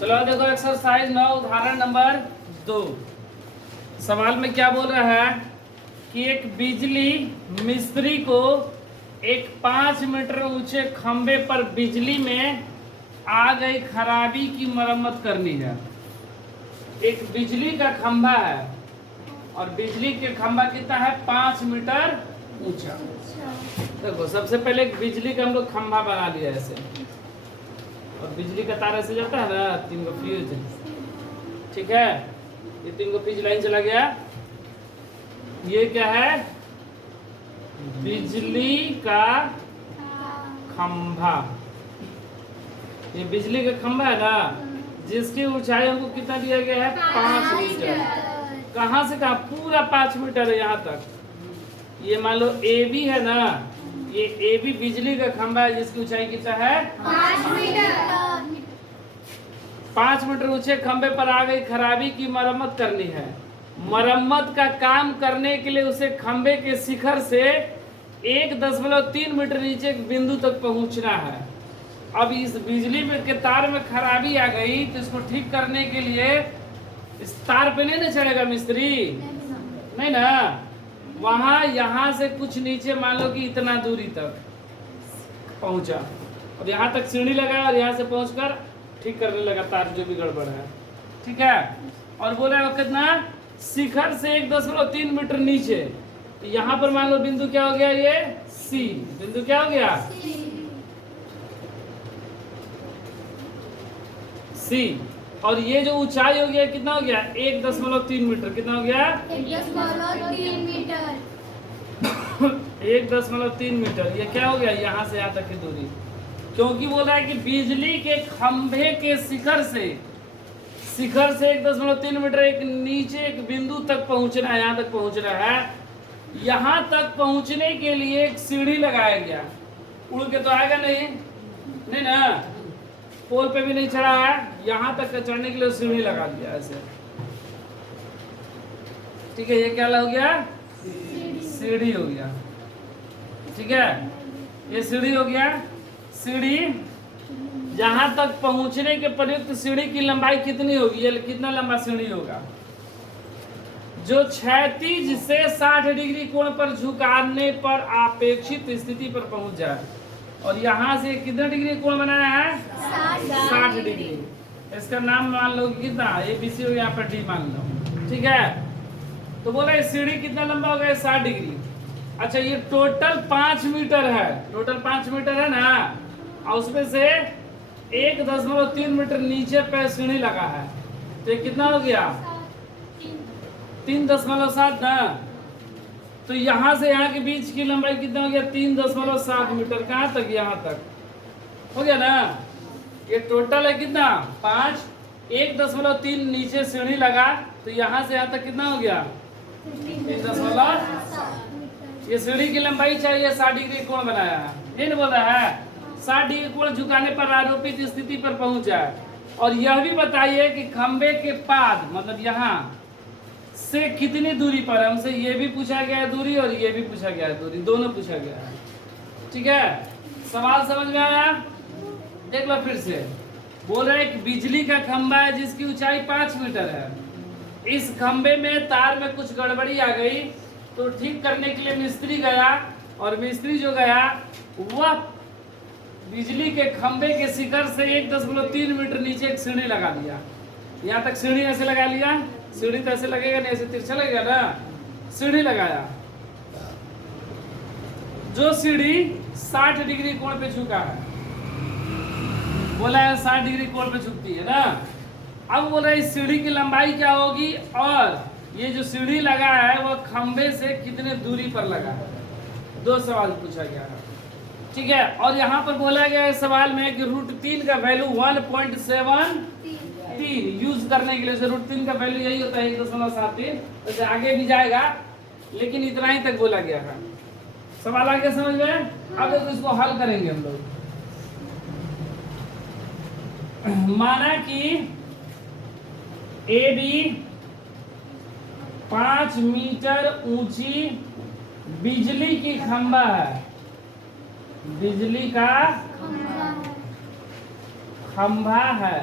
चलो देखो एक्सरसाइज 9 उदाहरण नंबर 2। सवाल में क्या बोल रहा है कि एक बिजली मिस्त्री को एक 5 मीटर ऊंचे खंबे पर बिजली में आ गई खराबी की मरम्मत करनी है। एक बिजली का खंबा है और बिजली के खंबा कितना है 5 मीटर ऊंचा। देखो सबसे पहले एक बिजली का हम लोग खंबा बना लिया ऐसे, और बिजली का तार ऐसे जाता है ना, 3 गो फ्यूज, ठीक है, ये 3 गो फ्यूज लाइन चला गया। ये क्या है, बिजली का खंभा। ये बिजली का खंभा है ना, जिसकी ऊंचाई हमको कितना दिया गया है 5 मीटर। कहाँ से कहाँ, पूरा 5 मीटर है यहाँ तक। ये मान लो ए बी है ना, ये ए बी बिजली का खंभा है जिसकी ऊंचाई कितना है 5 मीटर। 5 मीटर ऊंचे खंभे पर आ गई खराबी की मरम्मत करनी है। मरम्मत का काम करने के लिए उसे खंभे के शिखर से 1.3 मीटर नीचे एक बिंदु तक पहुंचना है। अब इस बिजली में के तार में खराबी आ गई तो इसको ठीक करने के लिए इस तार पे नहीं ना चढ़ेगा मिस्त्री, नहीं ना, वहां यहाँ से कुछ नीचे मान लो कि इतना दूरी तक पहुंचा, और यहाँ तक सीढ़ी लगा और यहाँ से पहुंचकर ठीक करने लगा तार जो भी गड़बड़ है, ठीक है। और बोला कितना, शिखर से 1.3 मीटर नीचे। तो यहाँ पर मान लो बिंदु क्या हो गया, ये सी बिंदु क्या हो गया सी। और ये जो ऊंचाई हो गया कितना हो गया 1.3 मीटर। कितना हो गया 1.3 मीटर। 1.3 मीटर। ये क्या हो गया, यहाँ से यहाँ तक की दूरी। क्योंकि बोल रहा है कि बिजली के खंभे के शिखर से 1.3 मीटर एक नीचे एक बिंदु तक पहुंचना है, यहाँ तक पहुंचना है। यहाँ तक पहुंचने के लिए एक सीढ़ी लगाया गया। उड़ के तो आएगा नहीं, नहीं ना, पोल पे भी नहीं चढ़ा है, यहाँ तक चढ़ने के लिए सीढ़ी लगा दिया ऐसे, ठीक है। ये क्या हो गया, सीढ़ी हो गया, ठीक है। ये सीढ़ी हो गया। सीढ़ी जहां तक पहुंचने के प्रयुक्त सीढ़ी की लंबाई कितनी होगी, ये कितना लंबा सीढ़ी होगा, जो क्षैतिज से 60 डिग्री कोण पर झुकाने पर अपेक्षित स्थिति पर पहुंच जाए। और यहाँ से कितना डिग्री कोण बनाया है 60 डिग्री। इसका नाम मान लो कितना, ABC हो, यहाँ पर डी मान लो, ठीक है। तो बोला ये सीढ़ी कितना लंबा हो गया 60 डिग्री। अच्छा ये टोटल 5 मीटर है, टोटल 5 मीटर है ना, और उसमें से 1.3 मीटर नीचे पे सीढ़ी लगा है। तो ये कितना हो गया 3.7 ना। तो यहाँ से यहाँ के बीच की लंबाई कितना हो गया 3.7 मीटर। कहाँ तक, यहाँ तक हो गया ना। ये टोटल है कितना 5, 1.3 नीचे सीढ़ी लगा, तो यहाँ से यहाँ तक कितना हो गया 3.7। ये सीढ़ी की लंबाई चाहिए 60 डिग्री कोण बनाया है, ये नहीं बोल रहा है 60 डिग्री कोण झुकाने पर आरोपित स्थिति पर पहुंचा है। और यह भी बताइए कि खंबे के पाद मतलब यहाँ से कितनी दूरी पर है। हमसे ये भी पूछा गया है दूरी, और ये भी पूछा गया है दूरी, दोनों पूछा गया है, ठीक है। सवाल समझ में आया, देख लो फिर से। बोल रहे कि बिजली का खंबा है जिसकी ऊंचाई 5 मीटर है। इस खंबे में तार में कुछ गड़बड़ी आ गई, तो ठीक करने के लिए मिस्त्री गया, और मिस्त्री जो गया वह बिजली के खंबे के शिखर से 1.3 मीटर नीचे एक सीढ़ी लगा दिया। यहाँ तक सीढ़ी ऐसे लगा लिया, सीढ़ी तो ऐसे लगेगा नहीं, ऐसे तिरछा लगेगा ना, सीढ़ी लगाया। जो सीढ़ी 60 डिग्री कोण पे झुका है, बोला है 60 डिग्री कोण पे झुकती है ना। अब बोला इस सीढ़ी की लंबाई क्या होगी, और ये जो सीढ़ी लगा है वो खंबे से कितने दूरी पर लगा है। 2 सवाल पूछा गया है, ठीक है। और यहाँ पर बोला गया है सवाल में कि √3 का वैल्यू 1.73 यूज करने के लिए। √3 का वैल्यू यही होता है 1.73, वैसे आगे भी जाएगा, लेकिन इतना ही तक बोला गया है। सवाल आगे समझ में। अब तो इसको हल करेंगे हम लोग। माना कि AB 5 मीटर ऊंची बिजली की खंबा है, बिजली का खंभा है,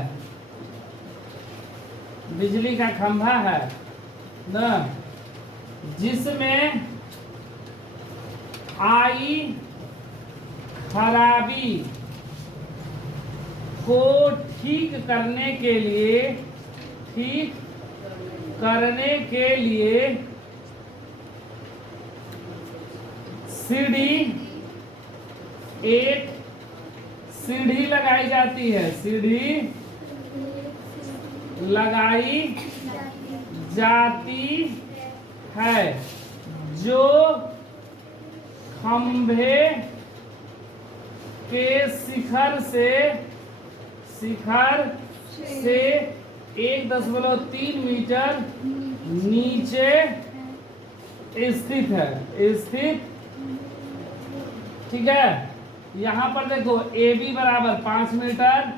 बिजली का खंभा है ना, जिसमें आई खराबी को ठीक करने के लिए एक सीढ़ी लगाई जाती है, सीढ़ी लगाई जाती है जो खंभे के शिखर से 1.3 मीटर नीचे स्थित है, ठीक है। यहाँ पर देखो AB बराबर 5 मीटर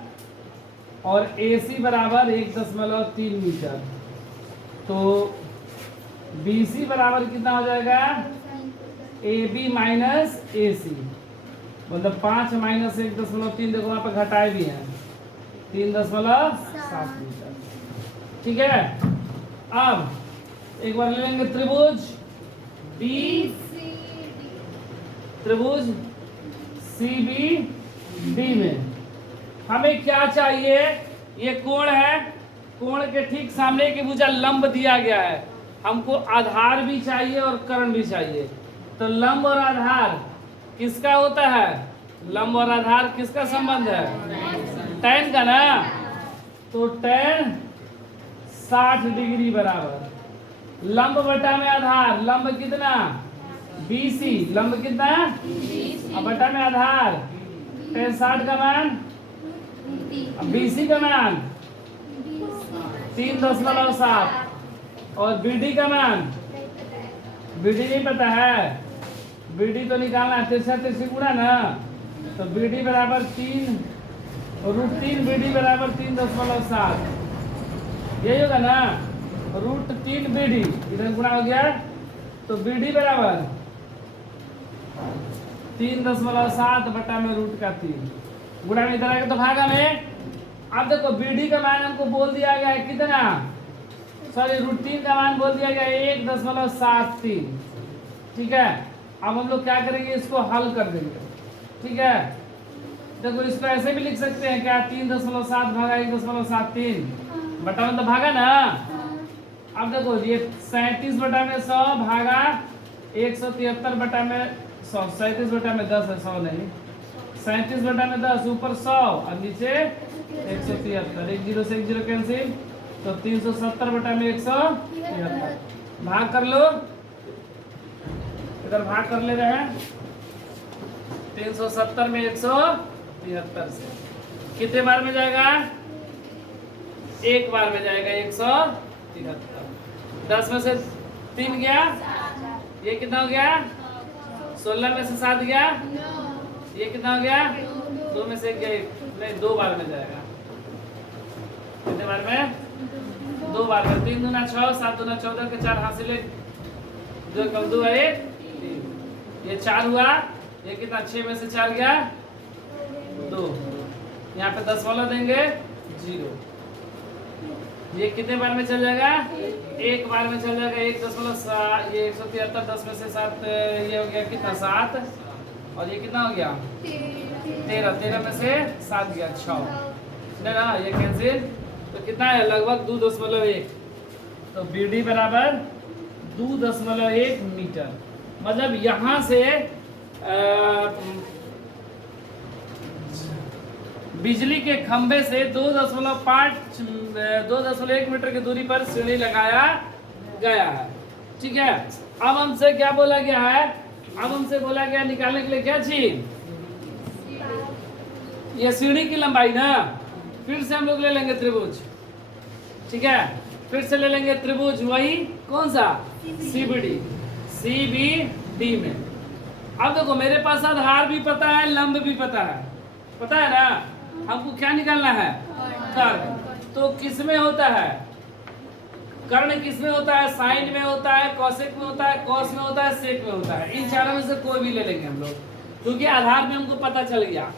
और AC बराबर 1.3 मीटर, तो BC बराबर कितना हो जाएगा? AB माइनस AC, मतलब 5 माइनस 1.3, देखो वहाँ पर घटाए भी हैं, 3.7 मीटर, ठीक है। अब एक बार ले लेंगे त्रिभुज त्रिभुज CBD में हमें क्या चाहिए? ये कोण है, कोण के ठीक सामने की भुजा लंब दिया गया है, हमको आधार भी चाहिए और कर्ण भी चाहिए। तो लंब और आधार किसका होता है? लंब और आधार किसका संबंध है? tan का ना, तो tan 60 डिग्री बराबर लंब बटा में आधार, लंब कितना? BC, लंब कितना? अब बटा में आधार, tan 60 का मान, BC का मान 3.7 और BD का मान, BD नहीं पता है, BD तो निकालना है, तिरछा गुणा ना, तो BD बराबर 3 BD बराबर 3.7, यही होगा ना, √3 BD इधर गुणा हो गया, तो BD बराबर 3.7 बटा में √3 गुणा में इधर आएगा तो भागा में। अब देखो BD का मान हमको बोल दिया गया है कितना, सॉरी √3 का मान बोल दिया गया है 1.73, ठीक है। अब हम लोग क्या करेंगे, इसको हल कर देंगे, ठीक है। देखो इसको ऐसे भी लिख सकते हैं क्या, 3.7 भागा 1.73 बटा में तो भागा ना। अब देखो ये 37 बटा में 100 भागा 173 बटा में 100, 37 बटा में 10 है, 100 नहीं, 37 बटा में 10, ऊपर 100 और नीचे 173, 1 0 से 1 0 कैंसिल, तो 370 बटा में 173, भाग कर लो, इधर भाग कर ले रहे हैं, 370 में 173 से कितने बार में जाएगा? एक बार में जाएगा, 173, 10 में से 3 गया, ये कितना हो गया? 16 में से 7 गया, ये कितना हो गया? 2 में से 1 गया, नहीं 2 बार में जाएगा, कितने बार में? 2 बार में, 3 दूना 6, 7 दूना 14 के 4 हासिल, 2 कम 2 है 3, ये 4 हुआ, ये कितना? 6 में से 4 गया 2, यहाँ पे 10 वाला देंगे 0, ये कितने बार में चल जाएगा? एक बार में चल जाएगा, 1.7, ये 173, 10 में से 7, ये हो गया कितना? 7, और ये कितना हो गया? 13 में से 7 गया 6, ना ये कैंसिल, तो कितना है? लगभग 2.1, तो BD बराबर 2.1 मीटर, मतलब यहाँ से बिजली के खंभे से 2.1 मीटर की दूरी पर सीढ़ी लगाया गया है, ठीक है। अब हमसे क्या बोला गया है? अब हमसे बोला गया निकालने के लिए क्या चीज? ये सीढ़ी की लंबाई ना, फिर से हम लोग ले लेंगे त्रिभुज, ठीक है, फिर से ले लेंगे त्रिभुज, वही कौन सा? CBD में। अब देखो मेरे पास आधार भी पता है, लंब भी पता है ना, हमको क्या निकालना है? कर्ण। तो किस में होता है कर्ण? किस में होता है? साइन में होता है, कॉसेक में होता है, कॉस में होता है, सेक में होता है, इन चारों में से कोई भी ले लेंगे हम लोग, क्योंकि आधार में हमको पता चल गया।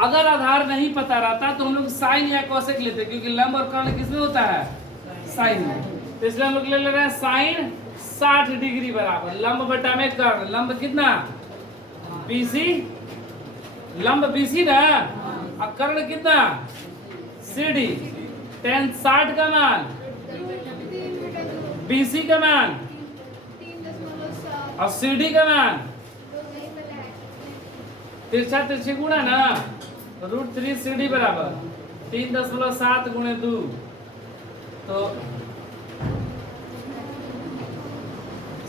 अगर आधार नहीं पता रहता तो हम लोग साइन या कॉसेक लेते, क्योंकि लंब और कर्ण किसमें होता है, साइन में। तो इसलिए हम लोग ले रहे हैं साइन 60 डिग्री बराबर लंब बटा में कर्ण। लंब कितना, बीसी, लंब बीसी ना, और कर्ण कितना, सीडी। tan 60 का मान, बीसी का मान, और सीडी का मान, तिरछा तिरछी गुणा ना, √3 सीडी बराबर 3.7 गुणे 2। तो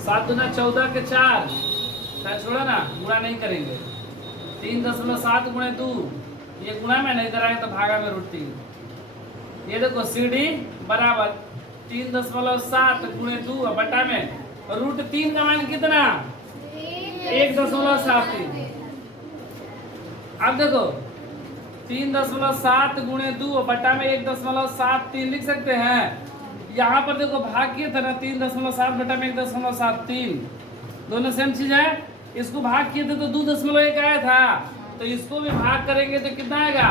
7 दूना 14 के 4, छोड़ा ना, गुणा नहीं करेंगे। 3.7 गुणे 2, ये गुणा में नहीं कराए तो भागा में √3। ये देखो सीडी बराबर 3.7 गुणे 2 और बटा में √3 का मान कितना, 1.73। अब देखो 3.7 गुणे 2 और बटा में 1.73 लिख सकते हैं। यहाँ पर देखो भाग किए थे ना, 3.7 बटा में 1.73, दोनों सेम चीज है। इसको भाग किए थे तो 2.1 आया था, तो इसको भी भाग करेंगे तो कितना आएगा,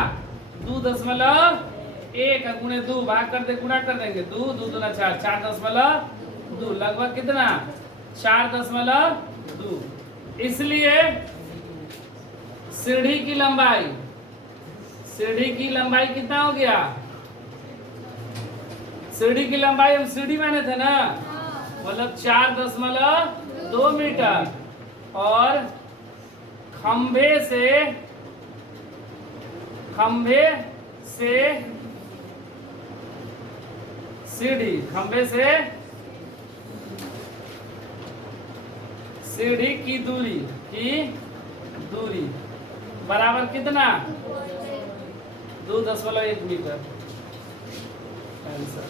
2.1 गुणे 2, भाग कर दे गुणा कर देंगे, 2 2 दूना 4, 4.2, लगभग कितना, 4.2। इसलिए सीढ़ी की लंबाई, सीढ़ी की लंबाई कितना हो गया, सीढ़ी की लंबाई हम सीढ़ी माने थे ना, मतलब 4.2 मीटर। और खंभे से सीढ़ी, खंभे से सीढ़ी की दूरी बराबर कितना, 2.1 मीटर। आंसर